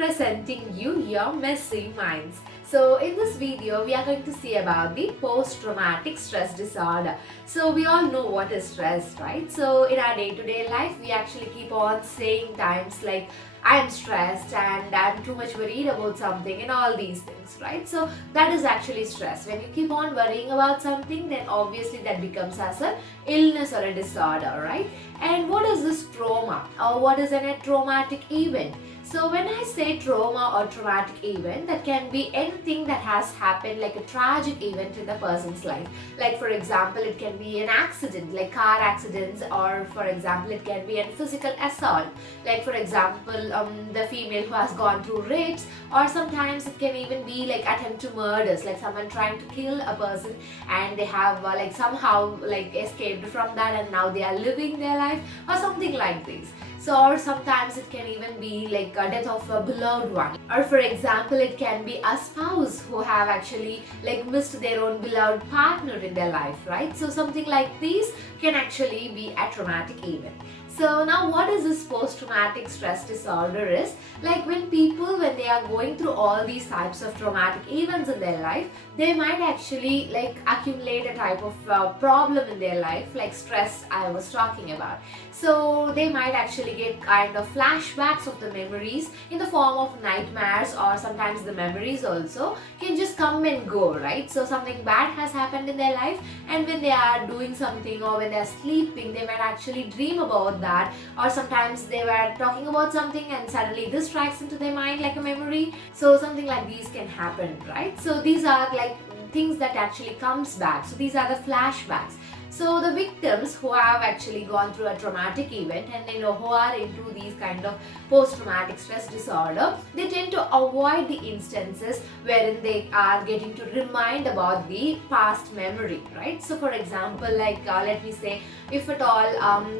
presenting you your messy minds. So in this video, we are going to see about the post-traumatic stress disorder. So we all know what is stress, right? So in our day-to-day life, we actually keep on saying times like, I'm stressed and I'm too much worried about something and all these things, right? So that is actually stress. When you keep on worrying about something, then obviously that becomes as an illness or a disorder, right? And what is this trauma or what is a traumatic event? So when I say trauma or traumatic event, that can be anything that has happened, like a tragic event in the person's life. Like for example, it can be an accident, like car accidents, or for example, it can be a physical assault. Like for example, the female who has gone through rapes, or sometimes it can even be like attempt to murders, like someone trying to kill a person and they have like somehow like escaped from that and now they are living their life or something like this. So or sometimes it can even be like a death of a beloved one, or for example it can be a spouse who have actually like missed their own beloved partner in their life, right? So something like this can actually be a traumatic event. So now what is this post-traumatic stress disorder is? Like when they are going through all these types of traumatic events in their life, they might actually like accumulate a type of problem in their life, like stress I was talking about. So they might actually get kind of flashbacks of the memories in the form of nightmares, or sometimes the memories also can just come and go, right? So something bad has happened in their life, and when they are doing something or when they are sleeping, they might actually dream about that, or sometimes they were talking about something and suddenly this strikes into their mind like a memory. So something like these can happen, right? So these are like things that actually comes back. So these are the flashbacks. So the victims who have actually gone through a traumatic event and who are into these kind of post-traumatic stress disorder, they tend to avoid the instances wherein they are getting to remind about the past memory, right? So for example, like let me say, if at all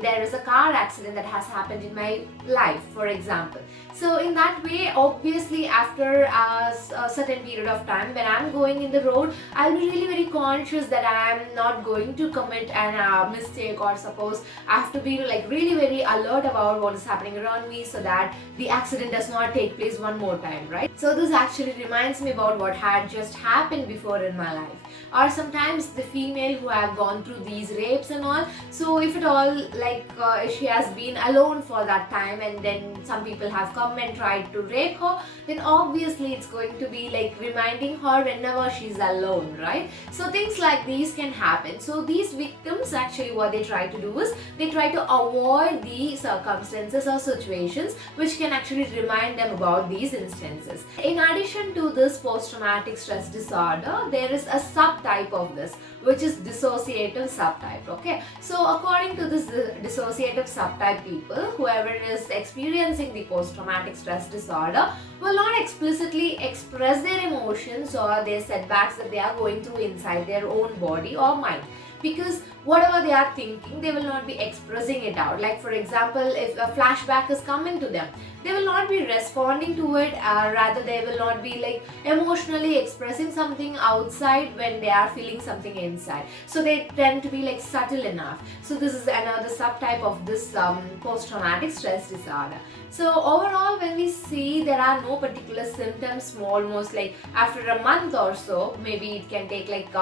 there is a car accident that has happened in my life, for example. So in that way, obviously after a certain period of time when I'm going in the road, I'll be really very conscious that I'm not going to commit an mistake, or suppose I have to be like really very alert about what is happening around me so that the accident does not take place one more time, right? So this actually reminds me about what had just happened before in my life. Or sometimes the female who have gone through these rapes and all, so if at all like she has been alone for that time and then some people have come and tried to rape her, then obviously it's going to be like reminding her whenever she's alone, right? So things like these can happen. So these victims actually what they try to do is they try to avoid the circumstances or situations which can actually remind them about these instances. In addition to this post-traumatic stress disorder, there is a subtype of this, which is dissociative subtype. Okay, so according to this dissociative subtype people, whoever is experiencing the post-traumatic stress disorder will not explicitly express their emotions or their setbacks that they are going through inside their own body or mind, because whatever they are thinking, they will not be expressing it out. Like for example, if a flashback is coming to them, they will not be responding to it, rather they will not be like emotionally expressing something outside when they are feeling something inside. So they tend to be like subtle enough. So this is another subtype of this post-traumatic stress disorder. So overall, when we see there are no particular symptoms, almost like after a month or so, maybe it can take like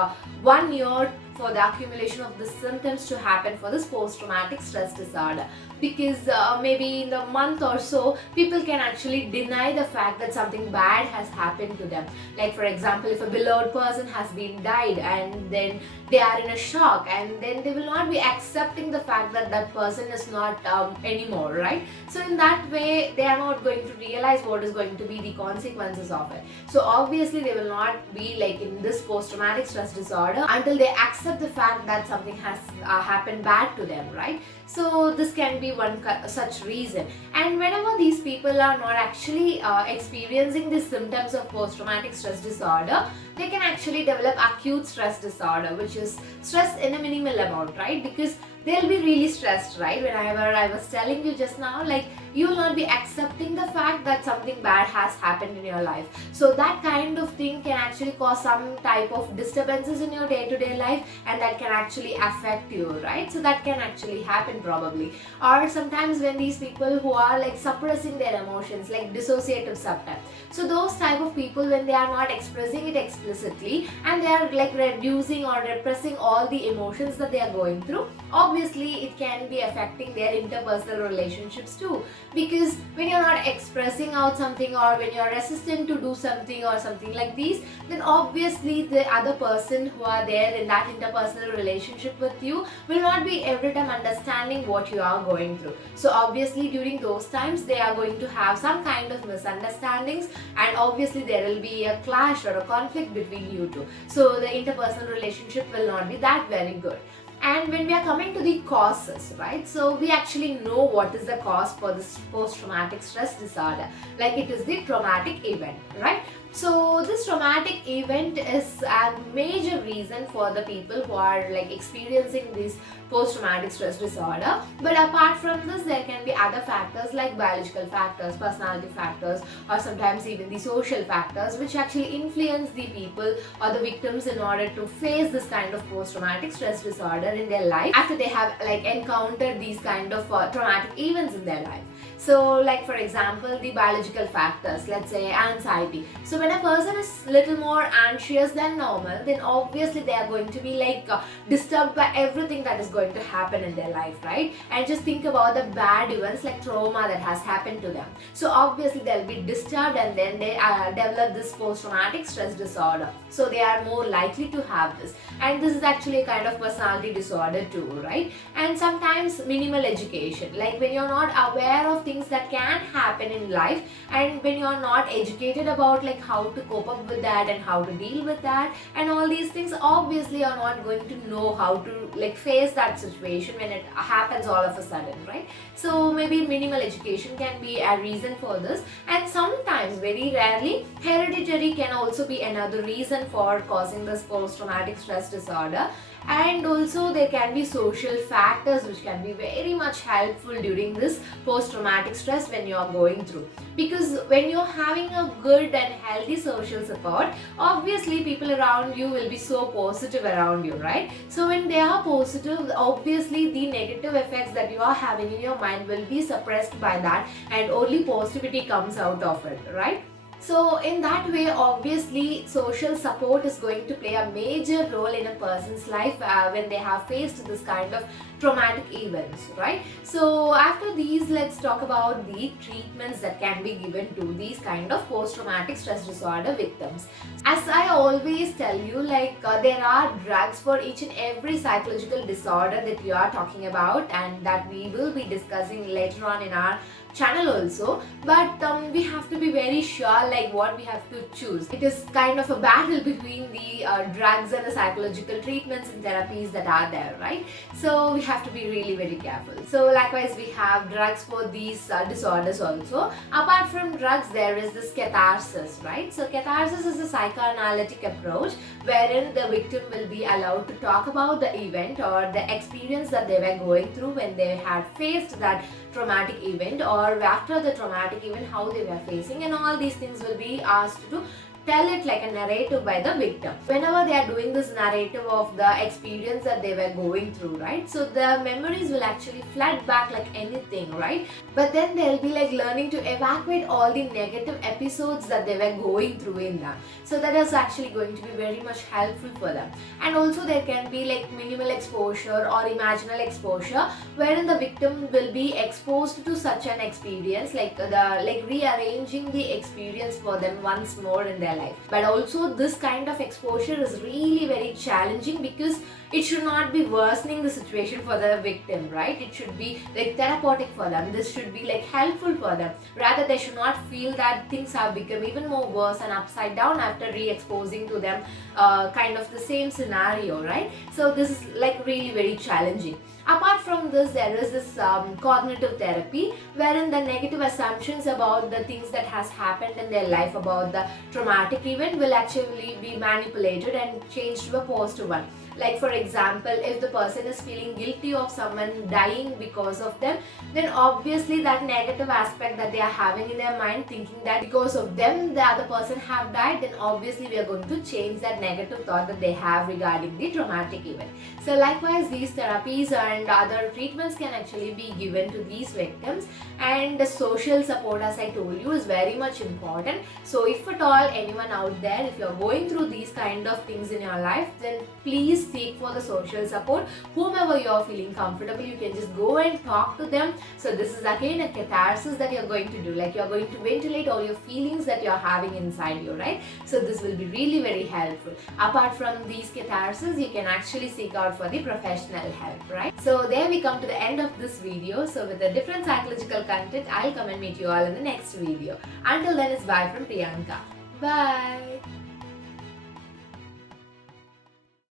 1 year for the accumulation of the symptoms to happen for this post-traumatic stress disorder, because maybe in the month or so people can actually deny the fact that something bad has happened to them. Like for example, if a beloved person has been died and then they are in a shock, and then they will not be accepting the fact that that person is not anymore, right? So in that way they are not going to realize what is going to be the consequences of it. So obviously they will not be like in this post-traumatic stress disorder until they accept the fact that something has happened bad to them, right? So this can be one such reason. And whenever these people are not actually experiencing the symptoms of post-traumatic stress disorder, they can actually develop acute stress disorder, which is stress in a minimal amount, right? Because they'll be really stressed, right? Whenever I was telling you just now, like you will not be accepting the fact that something bad has happened in your life. So that kind of thing can actually cause some type of disturbances in your day-to-day life, and that can actually affect you, right? So that can actually happen happen probably. Or sometimes when these people who are like suppressing their emotions, like dissociative subtype. So those type of people, when they are not expressing it explicitly and they are like reducing or repressing all the emotions that they are going through, obviously it can be affecting their interpersonal relationships too. Because when you're not expressing out something, or when you're resistant to do something or something like these, then obviously the other person who are there in that interpersonal relationship with you will not be every time understanding what you are going through. So obviously during those times they are going to have some kind of misunderstandings, and obviously there will be a clash or a conflict between you two. So the interpersonal relationship will not be that very good. And when we are coming to the causes, right, so we actually know what is the cause for this post-traumatic stress disorder. Like it is the traumatic event, right? So this traumatic event is a major reason for the people who are like experiencing this post-traumatic stress disorder. But apart from this, there can be other factors like biological factors, personality factors, or sometimes even the social factors, which actually influence the people or the victims in order to face this kind of post-traumatic stress disorder in their life after they have like encountered these kind of traumatic events in their life. So like for example, the biological factors, let's say anxiety. So when a person is little more anxious than normal, then obviously they are going to be like disturbed by everything that is going to happen in their life, right? And just think about the bad events like trauma that has happened to them. So obviously they'll be disturbed, and then they develop this post-traumatic stress disorder. So they are more likely to have this. And this is actually a kind of personality disorder too, right? And sometimes minimal education, like when you're not aware of things that can happen in life, and when you're not educated about like how to cope up with that and how to deal with that and all these things, obviously you're not going to know how to like face that situation when it happens all of a sudden, right? So maybe minimal education can be a reason for this. And sometimes, very rarely, hereditary can also be another reason for causing this post-traumatic stress disorder. And also there can be social factors which can be very much helpful during this post-traumatic stress when you are going through. Because when you're having a good and healthy social support, obviously people around you will be so positive around you, right? So when they are positive, obviously the negative effects that you are having in your mind will be suppressed by that, and only positivity comes out of it, right? So in that way, obviously social support is going to play a major role in a person's life when they have faced this kind of traumatic events, right? So after these, let's talk about the treatments that can be given to these kind of post-traumatic stress disorder victims. As I always tell you, like there are drugs for each and every psychological disorder that you are talking about, and that we will be discussing later on in our channel also. But we have to be very sure like what we have to choose. It is kind of a battle between the drugs and the psychological treatments and therapies that are there, right? So we have to be really very careful. So likewise, we have drugs for these disorders also. Apart from drugs, there is this catharsis, right? So catharsis is a psychoanalytic approach wherein the victim will be allowed to talk about the event or the experience that they were going through when they had faced that traumatic event, or after the traumatic event how they were facing, and all these things will be asked to tell it like a narrative by the victim. Whenever they are doing this narrative of the experience that they were going through, right? So the memories will actually flood back like anything, right? But then they'll be like learning to evacuate all the negative episodes that they were going through in them. So that is actually going to be very much helpful for them. And also there can be like minimal exposure or imaginal exposure, wherein the victim will be exposed to such an experience, like rearranging the experience for them once more in their life. But also this kind of exposure is really very challenging, because it should not be worsening the situation for the victim, right? It should be like therapeutic for them. This should be like helpful for them. Rather, they should not feel that things have become even more worse and upside down after re-exposing to them kind of the same scenario, right? So this is like really very challenging. Apart from this, there is this cognitive therapy, wherein the negative assumptions about the things that has happened in their life about the traumatic event will actually be manipulated and changed to a positive one. Like for example, if the person is feeling guilty of someone dying because of them, then obviously that negative aspect that they are having in their mind, thinking that because of them the other person have died, then obviously we are going to change that negative thought that they have regarding the traumatic event. So likewise, these therapies and other treatments can actually be given to these victims, and the social support, as I told you, is very much important. So if at all anyone out there, if you're going through these kind of things in your life, then please seek for the social support. Whomever you're feeling comfortable, you can just go and talk to them. So this is again a catharsis that you're going to do, like you're going to ventilate all your feelings that you're having inside you, right? So this will be really very helpful. Apart from these catharsis, you can actually seek out for the professional help, right? So there we come to the end of this video. So with a different psychological content, I'll come and meet you all in the next video. Until then, it's bye from Priyanka. Bye.